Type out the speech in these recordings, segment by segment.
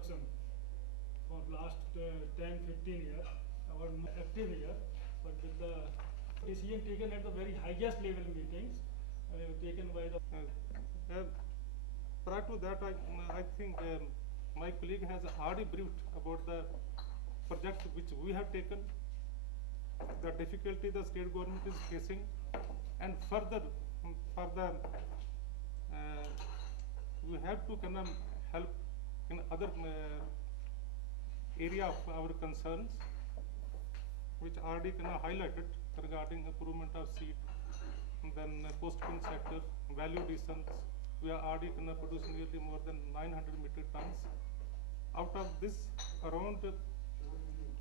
production for last 10-15 years, our active year, but with the decision taken at the very highest level meetings taken by the. Prior to that, I think my colleague has already briefed about the project which we have taken, the difficulty the state government is facing, and further for the we have to kind of help in other area of our concerns, which already kind of highlighted regarding improvement of seed, and then post-pin sector, value additions. We are already kind of producing nearly more than 900 metric tons. Out of this, around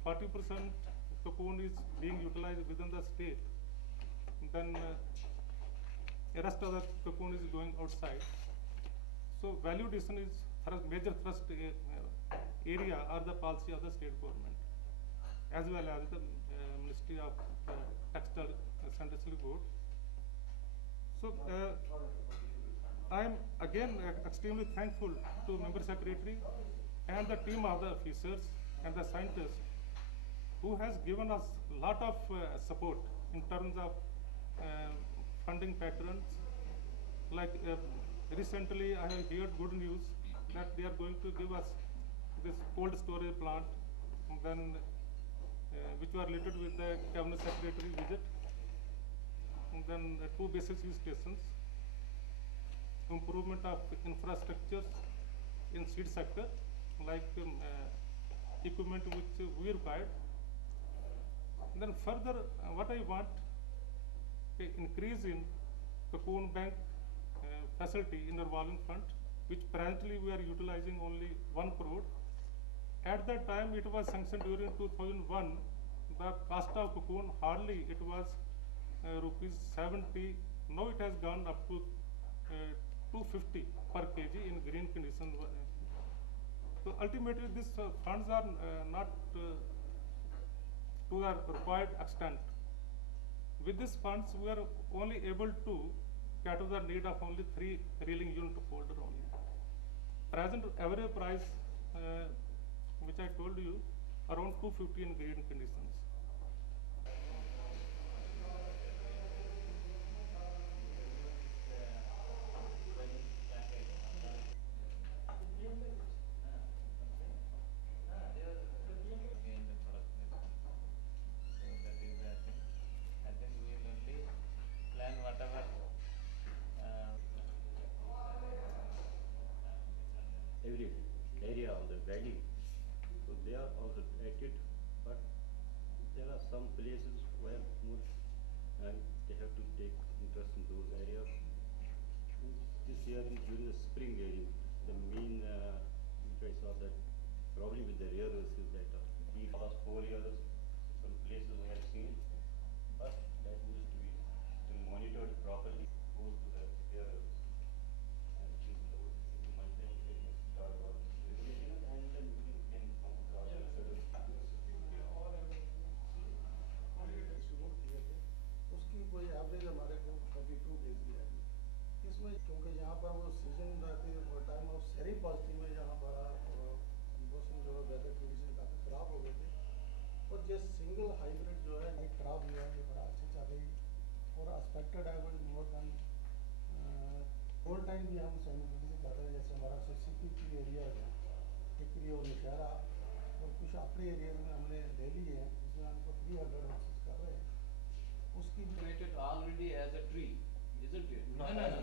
40% cocoon is being utilized within the state. Then the rest of the cocoon is going outside. So value addition is major thrust area or the policy of the state government, as well as the Ministry of Textile and Industry Board. So I am again extremely thankful to Member Secretary and the team of the officers and the scientists who has given us a lot of support in terms of funding patterns. Like recently I have heard good news that they are going to give us this cold storage plant, then which were related with the Cabinet Secretary visit, and then 2 basic use stations, improvement of infrastructures in seed sector, like equipment which we required. And then further, what I want, increase in cocoon bank facility in the revolving fund, which presently we are utilizing only 1 crore. At that time, it was sanctioned during 2001. The cost of cocoon hardly it was rupees 70. Now it has gone up to 250 per kg in green condition. So ultimately, these funds are not to the required extent. With these funds, we are only able to cater the need of only 3 reeling unit holder only. Present average price, which I told you, around 250 in green conditions. Every area of the valley, so they are also at it, but there are some places where more they have to take interest in those areas. This year during the spring area, the main which I saw that problem with the rare earths is that the last 4 years some places we have seen, but that needs to be still monitored properly, goes to the rare earths. उसकी कोई एवरेज हमारे को 42 भेज दिया है इसमें, क्योंकि यहाँ पर वो सीजन रहती है वो टाइम ऑफ सेरी पॉजिटिव में जहाँ बड़ा मौसम जो वेदर कंडीशन काफ़ी ख़राब हो गए थे, और जो सिंगल हाइब्रिड जो है नहीं ख़राब हुआ है, ये बड़ा अच्छी चल रही और expected average more than whole time भी हम सेमिफिटी से कर रहे हैं। जैसे हमारा CPP एरिया है टिकरी और नौशहरा और कुछ अपने एरियाज में हमने ले लिए हैं जिसमें हमको 300 वर्सेस कर रहे हैं। उसकी already as a tree, isn't it? No, not as a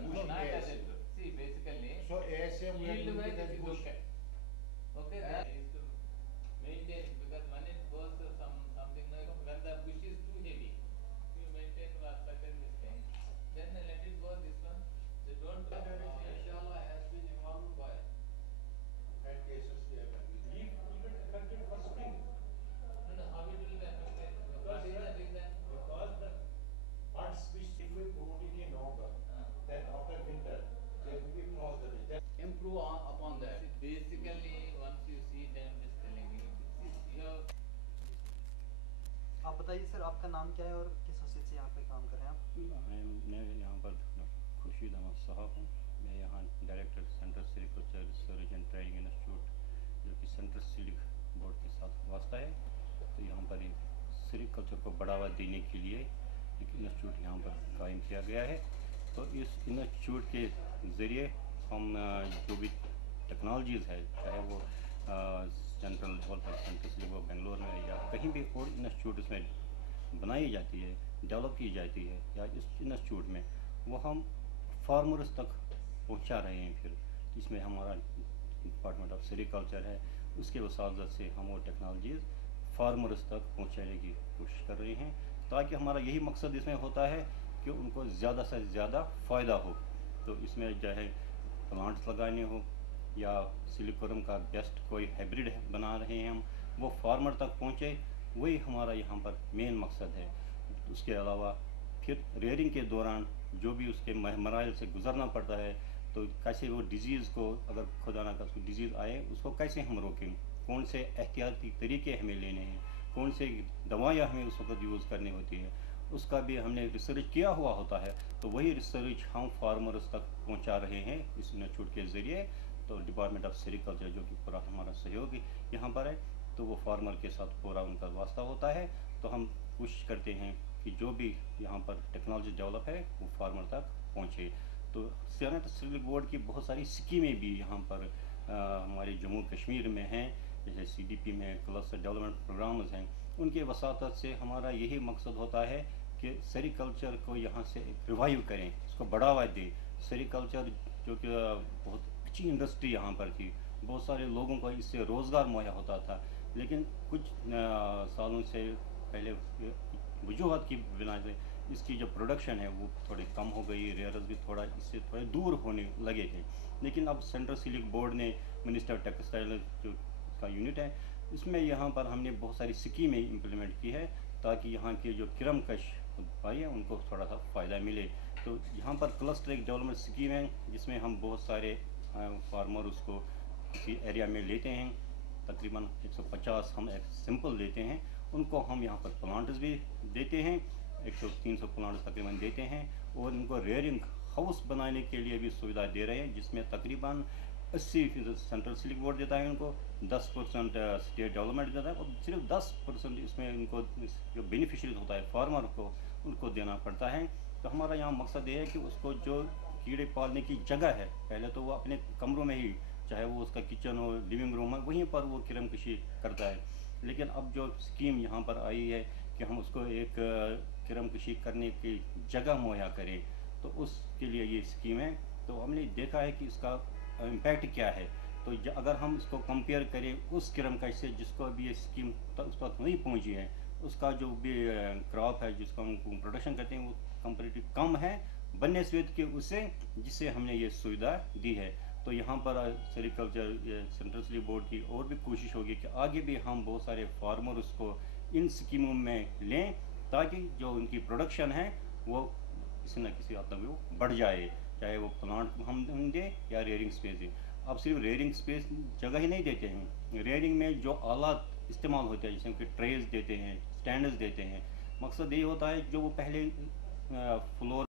ASM. tree. See, basically, So ASM we are yield doing wise it as it is bush. okay. Okay, that is to maintain, because when it goes to something like when the bush is too heavy, you maintain a certain distance, then let it go this one. So don't. Inshallah has been evolved by. And cases we have done. Leaf will get affected for spring. No, how it will be affected? What is the reason? Because the buds which if we put it in November, then after winter, they will be closed. Then Improve upon that. Basically, once you see them, just telling you, you have. आप बताइए सर, आपका नाम क्या है और किस हैसियत से यहाँ पे काम कर रहे हैं आप? मैं यहाँ पर खुर्शीद अहमद साहब हूँ। मैं यहाँ director centre sericulture research and training institute जो कि सेंट्रल सिलिक बोर्ड के साथ वास्ता है। तो यहाँ पर एक सेरिकल्चर को बढ़ावा देने के लिए एक इंस्टीट्यूट यहाँ पर कायम किया गया है। तो इस इंस्टीट्यूट के ज़रिए हम जो भी टेक्नोलॉजीज़ है, चाहे वो सेंट्रल सेंट्रल सिलिक बोर्ड बेंगलोर में या कहीं भी और इंस्टीट्यूट में बनाई जाती है, डेवलप की जाती है, या इस इंस्टीट्यूट में वो हम फार्मर्स तक पहुंचा रहे हैं। फिर इसमें हमारा डिपार्टमेंट ऑफ सेरिकल्चर है, उसके वसावत से हम वो टेक्नोलॉजीज़ फार्मर्स तक पहुंचाने की कोशिश कर रहे हैं, ताकि हमारा यही मकसद इसमें होता है कि उनको ज़्यादा से ज़्यादा फ़ायदा हो। तो इसमें चाहे प्लांट्स लगाने हो या सिलिकोरम का बेस्ट कोई हाइब्रिड बना रहे हैं हम, वो फार्मर तक पहुँचे, वही हमारा यहाँ पर मेन मकसद है। उसके अलावा फिर रेयरिंग के दौरान जो भी उसके मराइल से गुजरना पड़ता है, तो कैसे वो डिज़ीज़ को, अगर खुदा ना खास्ता डिज़ीज़ आए, उसको कैसे हम रोकें, कौन से एहतियाती तरीके हमें लेने हैं, कौन से दवाइयाँ हमें उस वक्त यूज़ करनी होती है, उसका भी हमने रिसर्च किया हुआ होता है। तो वही रिसर्च हम फार्मर्स तक पहुंचा रहे हैं इस इंस्टीट्यूट के ज़रिए। तो डिपार्टमेंट ऑफ सेरिकल्चर जो कि पूरा हमारा सहयोगी यहाँ पर है, तो वो फार्मर के साथ पूरा उनका वास्ता होता है। तो हम कोशिश करते हैं कि जो भी यहाँ पर टेक्नोलॉजी डेवलप है वो फार्मर तक पहुँचे। तो सेंट्रल सिलिक बोर्ड की बहुत सारी स्कीमें भी यहाँ पर हमारे जम्मू कश्मीर में हैं, जैसे CDP में क्लस्टर डेवलपमेंट प्रोग्राम्स हैं। उनके वसातत से हमारा यही मकसद होता है कि सेरिकल्चर को यहाँ से रिवाइव करें, इसको बढ़ावा दें। सेरिकल्चर जो कि बहुत अच्छी इंडस्ट्री यहाँ पर थी, बहुत सारे लोगों को इससे रोज़गार मुहैया होता था, लेकिन कुछ सालों से पहले वजूहत की बिना से इसकी जो प्रोडक्शन है वो थोड़ी कम हो गई, रेयर्स भी थोड़ा इससे थोड़े दूर होने लगे थे। लेकिन अब सेंट्रल सिलिक बोर्ड ने मिनिस्टर टेक्सटाइल जो का यूनिट है, इसमें यहाँ पर हमने बहुत सारी स्कीमें इम्प्लीमेंट की है, ताकि यहाँ के जो किरमकश भाई हैं उनको थोड़ा सा फ़ायदा मिले। तो यहाँ पर क्लस्टर एक डेवलपमेंट स्कीम है, जिसमें हम बहुत सारे फार्मर उसको किसी एरिया में लेते हैं, तकरीबन 150 हम एक सिंपल लेते हैं, उनको हम यहाँ पर प्लांट्स भी देते हैं, 100-300 प्लांट्स तकरीबन देते हैं, और उनको रेयरिंग हाउस बनाने के लिए भी सुविधा दे रहे हैं, जिसमें तकरीबन 80% सेंट्रल सिलिक बोर्ड देता है उनको, 10% स्टेट डेवलपमेंट देता है, और सिर्फ 10% इसमें उनको जो बेनिफिशियरी होता है फार्मर को, उनको देना पड़ता है। तो हमारा यहाँ मकसद ये है कि उसको जो कीड़े पालने की जगह है, पहले तो वो अपने कमरों में ही, चाहे वो उसका किचन हो, लिविंग रूम है, वहीं पर वो किरमकशी करता है। लेकिन अब जो स्कीम यहाँ पर आई है कि हम उसको एक किरमकशी करने की जगह मुहैया करें, तो उसके लिए ये स्कीम है। तो हमने देखा है कि इसका इम्पैक्ट क्या है। तो अगर हम इसको कंपेयर करें उस किरमकश से जिसको अभी ये स्कीम उस तक नहीं पहुँची है, उसका जो भी क्रॉप है जिसको हम प्रोडक्शन करते हैं वो कंपेरेटिव कम है बनस्बत के उससे जिससे हमने ये सुविधा दी है। तो यहाँ पर सेरिकल्चर सेंट्रल सिलिक बोर्ड की और भी कोशिश होगी कि आगे भी हम बहुत सारे फार्मर्स को इन स्कीमों में लें, ताकि जो उनकी प्रोडक्शन है वो किसी न किसी हद तक वो बढ़ जाए, चाहे वो प्लांट हम दें या रेयरिंग स्पेस दें। अब सिर्फ रेयरिंग स्पेस जगह ही नहीं देते हैं, रेयरिंग में जो आलात इस्तेमाल होते हैं, जैसे कि ट्रेज देते हैं, स्टैंडर्स देते हैं, मकसद ये होता है जो वो पहले फ्लोर